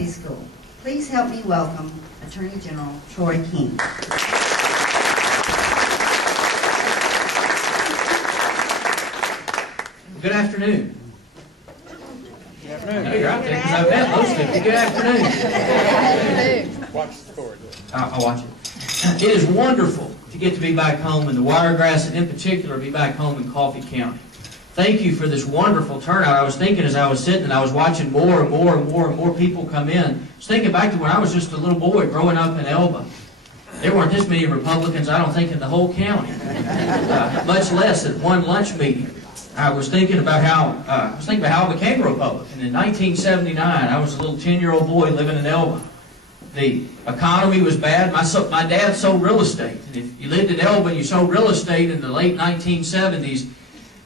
School. Please help me welcome Attorney General Troy King. Good afternoon. Good afternoon. I know you're out there because I've met most of you. Good afternoon. Watch the score. I'll watch it. It is wonderful to get to be back home in the Wiregrass, and in particular be back home in Coffee County. Thank you for this wonderful turnout. I was thinking as I was sitting and I was watching more and more people come in. I was thinking back to when I was just a little boy growing up in Elba. There weren't this many Republicans, I don't think, in the whole county, much less at one lunch meeting. I was thinking about how I became a Republican. In 1979, I was a little 10-year-old boy living in Elba. The economy was bad. My dad sold real estate. And if you lived in Elba and you sold real estate in the late 1970s,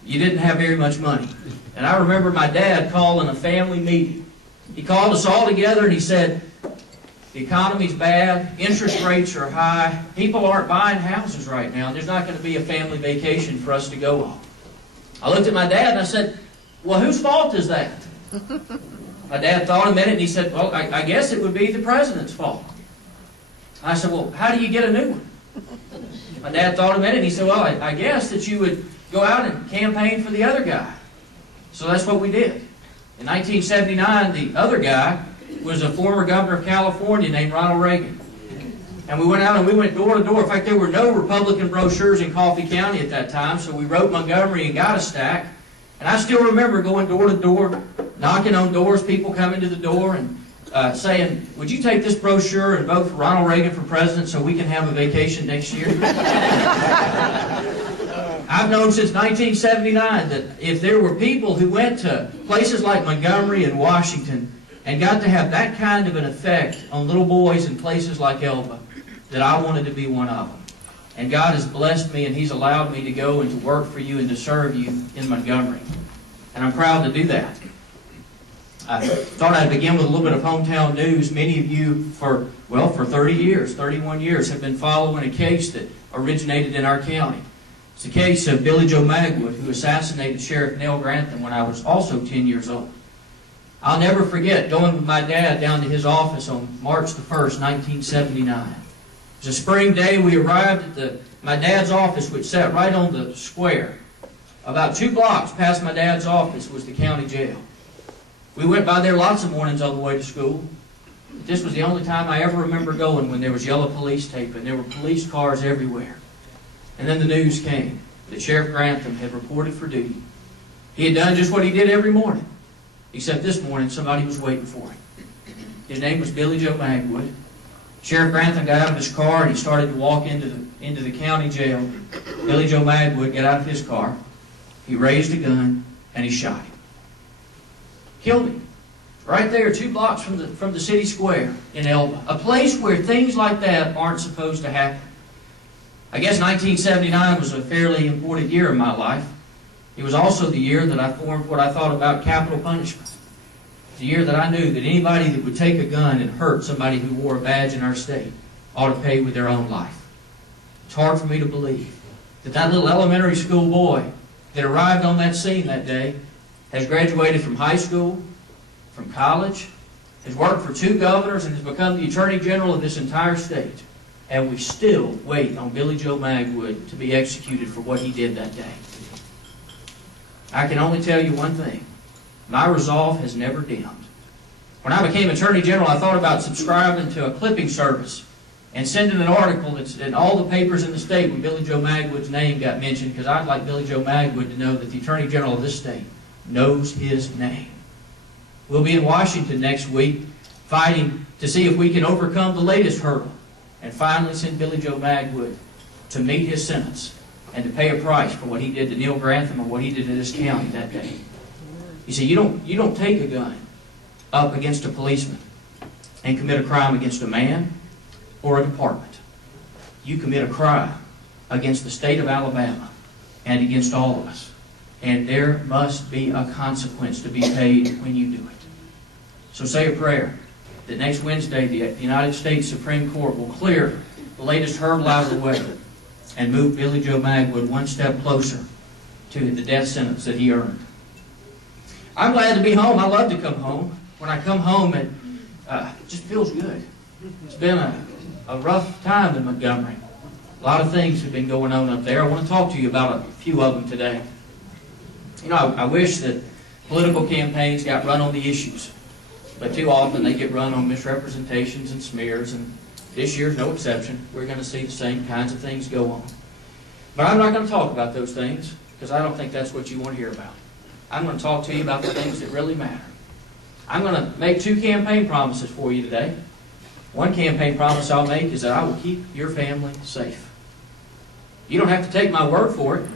you didn't have very much money. And I remember my dad calling a family meeting. He called us all together and he said, the economy's bad, interest rates are high, people aren't buying houses right now, and there's not going to be a family vacation for us to go on. I looked at my dad and I said, well, whose fault is that? My dad thought a minute and he said, well, I guess it would be the president's fault. I said, well, how do you get a new one? My dad thought a minute and he said, well, I guess that you would go out and campaign for the other guy. So that's what we did. In 1979, the other guy was a former governor of California named Ronald Reagan. And we went out and we went door to door. In fact, there were no Republican brochures in Coffee County at that time, so we wrote Montgomery and got a stack. And I still remember going door to door, knocking on doors, people coming to the door and saying, would you take this brochure and vote for Ronald Reagan for president so we can have a vacation next year? I've known since 1979 that if there were people who went to places like Montgomery and Washington and got to have that kind of an effect on little boys in places like Elba, that I wanted to be one of them. And God has blessed me and He's allowed me to go and to work for you and to serve you in Montgomery. And I'm proud to do that. I thought I'd begin with a little bit of hometown news. Many of you for 30 years, 31 years, have been following a case that originated in our county. It's the case of Billy Joe Magwood, who assassinated Sheriff Neil Grantham when I was also 10 years old. I'll never forget going with my dad down to his office on March the 1st, 1979. It was a spring day. We arrived at my dad's office, which sat right on the square. About 2 blocks past my dad's office was the county jail. We went by there lots of mornings on the way to school. This was the only time I ever remember going when there was yellow police tape and there were police cars everywhere. And then the news came that Sheriff Grantham had reported for duty. He had done just what he did every morning, except this morning somebody was waiting for him. His name was Billy Joe Magwood. Sheriff Grantham got out of his car and he started to walk into the county jail. Billy Joe Magwood got out of his car. He raised a gun and he shot him. Killed him. Right there, 2 blocks from the city square in Elba. A place where things like that aren't supposed to happen. I guess 1979 was a fairly important year in my life. It was also the year that I formed what I thought about capital punishment. The year that I knew that anybody that would take a gun and hurt somebody who wore a badge in our state ought to pay with their own life. It's hard for me to believe that that little elementary school boy that arrived on that scene that day has graduated from high school, from college, has worked for 2 governors, and has become the Attorney General of this entire state. And we still wait on Billy Joe Magwood to be executed for what he did that day. I can only tell you one thing. My resolve has never dimmed. When I became Attorney General, I thought about subscribing to a clipping service and sending an article that's in all the papers in the state when Billy Joe Magwood's name got mentioned, because I'd like Billy Joe Magwood to know that the Attorney General of this state knows his name. We'll be in Washington next week fighting to see if we can overcome the latest hurdle and finally send Billy Joe Magwood to meet his sentence and to pay a price for what he did to Neil Grantham and what he did to this county that day. You see, you don't take a gun up against a policeman and commit a crime against a man or a department. You commit a crime against the state of Alabama and against all of us. And there must be a consequence to be paid when you do it. So say a prayer that next Wednesday the United States Supreme Court will clear the latest hurdle out of the way and move Billy Joe Magwood one step closer to the death sentence that he earned. I'm glad to be home. I love to come home. When I come home at It just feels good. It's been a rough time in Montgomery. A lot of things have been going on up there. I want to talk to you about a few of them today. You know, I wish that political campaigns got run on the issues, but too often they get run on misrepresentations and smears, and this year's no exception. We're going to see the same kinds of things go on. But I'm not going to talk about those things, because I don't think that's what you want to hear about. I'm going to talk to you about the things that really matter. I'm going to make 2 campaign promises for you today. One campaign promise I'll make is that I will keep your family safe. You don't have to take my word for it.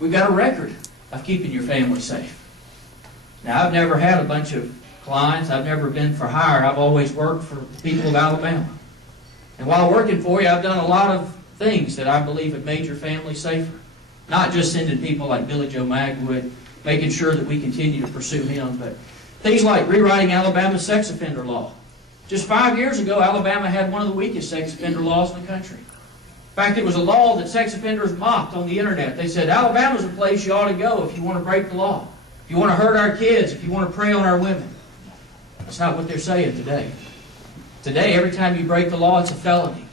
We've got a record of keeping your family safe. Now, I've never had a bunch of clients. I've never been for hire. I've always worked for the people of Alabama. And while working for you, I've done a lot of things that I believe have made your family safer. Not just sending people like Billy Joe Magwood, making sure that we continue to pursue him, but things like rewriting Alabama's sex offender law. Just 5 years ago, Alabama had one of the weakest sex offender laws in the country. In fact, it was a law that sex offenders mocked on the internet. They said, Alabama's a place you ought to go if you want to break the law, if you want to hurt our kids, if you want to prey on our women. That's not what they're saying today. Today, every time you break the law, it's a felony.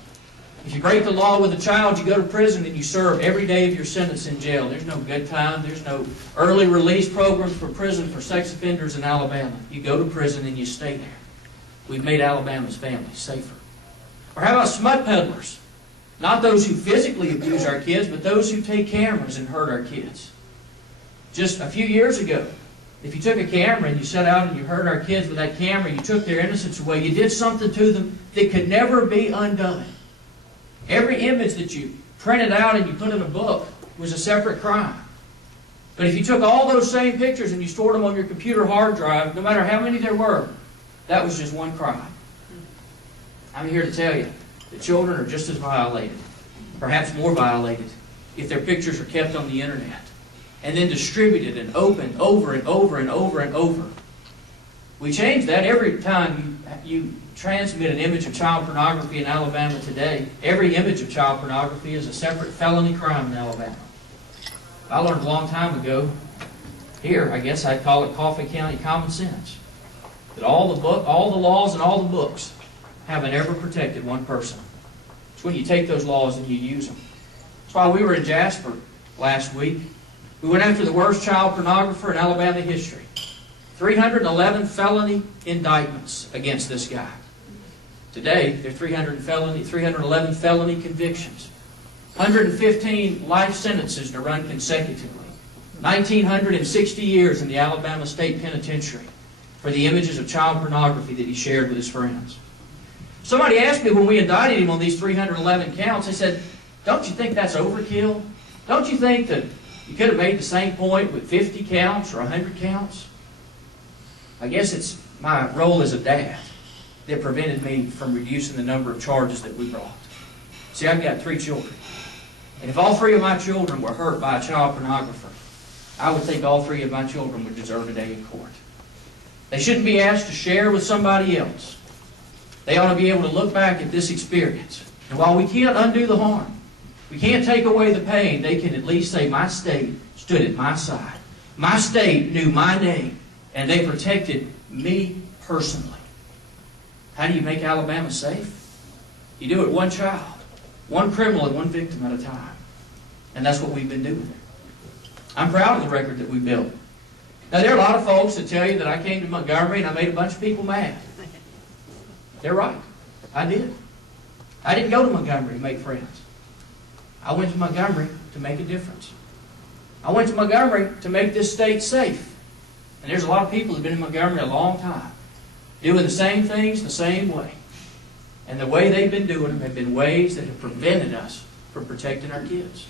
If you break the law with a child, you go to prison and you serve every day of your sentence in jail. There's no good time. There's no early release programs for prison for sex offenders in Alabama. You go to prison and you stay there. We've made Alabama's families safer. Or how about smut peddlers? Not those who physically abuse our kids, but those who take cameras and hurt our kids. Just a few years ago, if you took a camera and you set out and you hurt our kids with that camera, you took their innocence away, you did something to them that could never be undone. Every image that you printed out and you put in a book was a separate crime. But if you took all those same pictures and you stored them on your computer hard drive, no matter how many there were, that was just one crime. I'm here to tell you that children are just as violated, perhaps more violated, if their pictures are kept on the internet and then distributed and opened over and over and over and over. We change that every time you transmit an image of child pornography in Alabama today. Every image of child pornography is a separate felony crime in Alabama. I learned a long time ago, here, I guess I'd call it Coffee County common sense, that all the laws and all the books haven't ever protected one person. It's when you take those laws and you use them. That's why we were in Jasper last week. We went after the worst child pornographer in Alabama history. 311 felony indictments against this guy. Today, there are 311 felony convictions. 115 life sentences to run consecutively. 1,960 years in the Alabama State Penitentiary for the images of child pornography that he shared with his friends. Somebody asked me when we indicted him on these 311 counts, they said, don't you think that's overkill? Don't you think that you could have made the same point with 50 counts or 100 counts? I guess it's my role as a dad that prevented me from reducing the number of charges that we brought. See, I've got 3 children. And if all 3 of my children were hurt by a child pornographer, I would think all 3 of my children would deserve a day in court. They shouldn't be asked to share with somebody else. They ought to be able to look back at this experience. And while we can't undo the harm, we can't take away the pain, they can at least say, my state stood at my side. My state knew my name, and they protected me personally. How do you make Alabama safe? You do it one child, one criminal and one victim at a time. And that's what we've been doing. I'm proud of the record that we built. Now, there are a lot of folks that tell you that I came to Montgomery and I made a bunch of people mad. They're right. I did. I didn't go to Montgomery to make friends. I went to Montgomery to make a difference. I went to Montgomery to make this state safe. And there's a lot of people who have been in Montgomery a long time, doing the same things the same way. And the way they've been doing them have been ways that have prevented us from protecting our kids.